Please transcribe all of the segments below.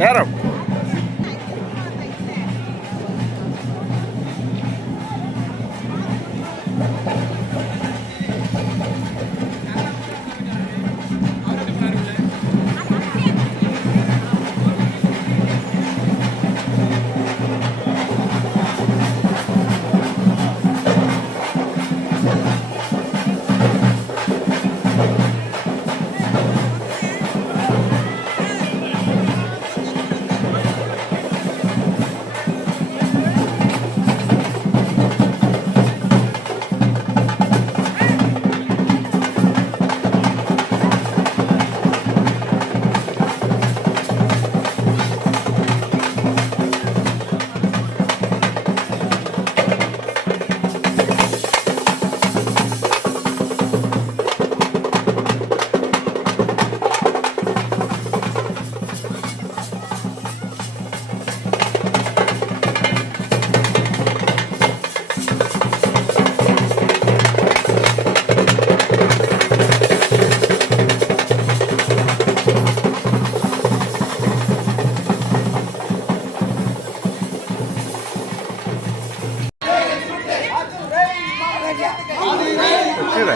நேரம்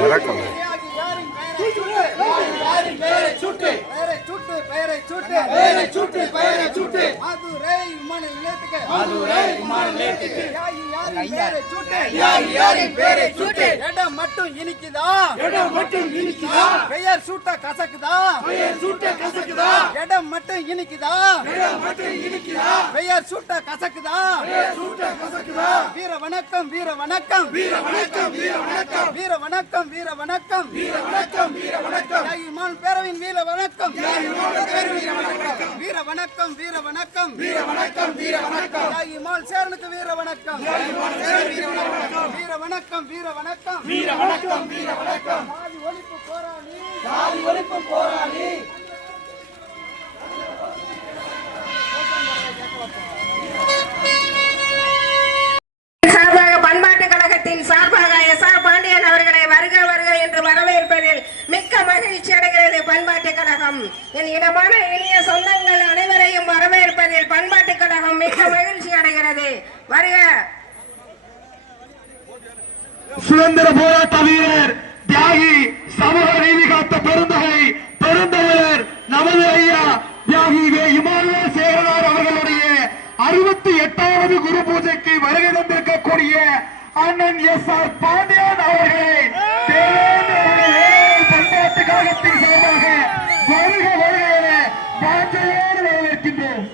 இறக்கம் இடம் மட்டும் இனிக்குதா பெயர் சூட்ட கசக்குதா இடம் மட்டும் இனிக்குதா பெயர் சூட்ட கசக்குதா வீர வணக்கம் வீர வணக்கம் வீர வணக்கம் வீர வணக்கம் வீர வணக்கம் வீர வணக்கம் வீர வணக்கம் வீர வணக்கம் யாயிமான் பேரவின் வீர வணக்கம் வீர வணக்கம் வீர வணக்கம் வீர வணக்கம் வீர வணக்கம் யாயிமான் சேர்னுக்கு வீர வணக்கம் வீர வணக்கம் வீர வணக்கம் வீர வணக்கம் வீர வணக்கம் சாதி ஒழிப்பு போராளி சாதி ஒழிப்பு போராளி பண்பாட்டு கழகத்தின் சார்பாக எஸ்.ஆர். பாண்டியன் அவர்களை வருக வருக என்று வரவேற்பதில் மிக்க மகிழ்ச்சி அடைகிறது பண்பாட்டு கழகம். என் இனமான இனிய சொந்தங்கள் அனைவரையும் வரவேற்பதில் பண்பாட்டு கழகம் மிக்க மகிழ்ச்சி அடைகிறது. வருக. சுதந்திர போராட்ட வீரர் தியாகி சமூக நீதி காத்த பெருந்தகை பெருந்தவர் நமது ஐயா தியாகி இமானுவேல் சேகரனார் அவர்களுடைய 68வது குரு பூஜைக்கு வருகை தந்திருக்கக்கூடிய அண்ணன் எஸ்.ஆர். பாண்டியன் அவர்களை பண்பாட்டு கழகத்தின் சார்பாக வருக வருக என பாஞ்சையோடு வரவேற்கின்றோம்.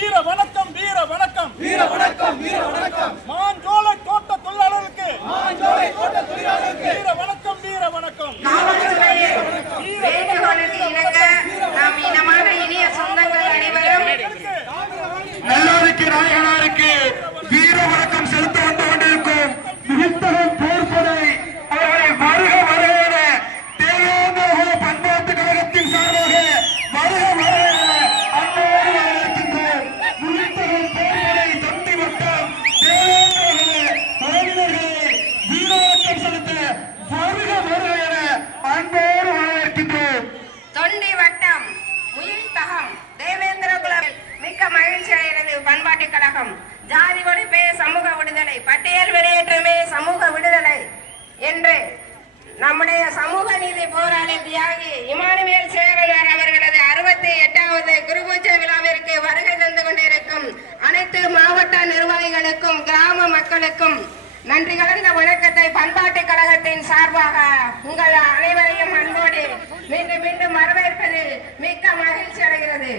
வீர வணக்கம் வீர வணக்கம் வீர வணக்கம் வீர வணக்கம் மாஞ்சோலை தோட்ட தொழிலாளர்களுக்கு வீர வணக்கம் வீர வணக்கம் நாம் இனமான இனிய சொந்தங்கள் அனைவரும் நல்லாருக்கு நாயகனாருக்கு வீர வணக்கம் செலுத்த வந்து கொண்டிருக்கும் முகித்தகம் போர்படை அவர்களை வருக வருக தேவேந்திர பண்பாட்டு கழகத்தின் சார்பாக வருக வருக அன்போடு வரவேற்கின்றோம். முகித்தகம் போர்படை தந்தி வட்டம் தேவேந்திர உறவினர்களை வீர வணக்கம் செலுத்த வருக வருக என அன்போடு வரவேற்கின்றோம். தொண்டி வட்டம் முயில் தகம் தேவேந்திர குலம் மிக்க மகிழ்ச்சி அடைகிறது பண்பாட்டு கழகம். ஜாதி ஒழிப்பை வெளியேற்றமே சமூக விடுதலை, பட்டியல் வெளியேற்றமே சமூக விடுதலை என்று நம்முடைய சமூக நீதி போராளி தியாகி இமானுவேல் சேகரனார் அவர்களது 68வது குருபூஜை விழாவிற்கு வருகை தந்து கொண்டிருக்கும் அனைத்து மாவட்ட நிர்வாகிகளுக்கும் கிராம மக்களுக்கும் நன்றி கலந்த வணக்கத்தை பண்பாட்டு கழகத்தின் சார்பாக உங்கள் அனைவரையும் அன்போடு மீண்டும் மீண்டும் வரவேற்பதில் மிக்க மகிழ்ச்சி அடைகிறது.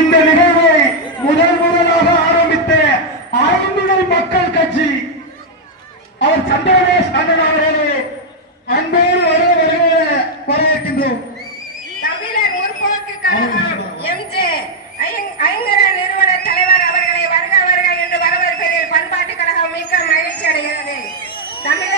இந்த நிகழ்வை முதலாக ஆரம்பித்த ஆளுநர் மக்கள் கட்சி அவர் சந்திரவேஷ் அண்ணன் அவர்களே அன்போடு வரவேற்கின்றோம். தமிழர் முற்போக்கு கழகம் எம்ஜே ஐங்கர நிறுவன தலைவர் அவர்களை வருக வருக என்று வரவேற்பதில் பண்பாட்டு கழகம் மிக்க மகிழ்ச்சி அடைகிறது. தமிழர்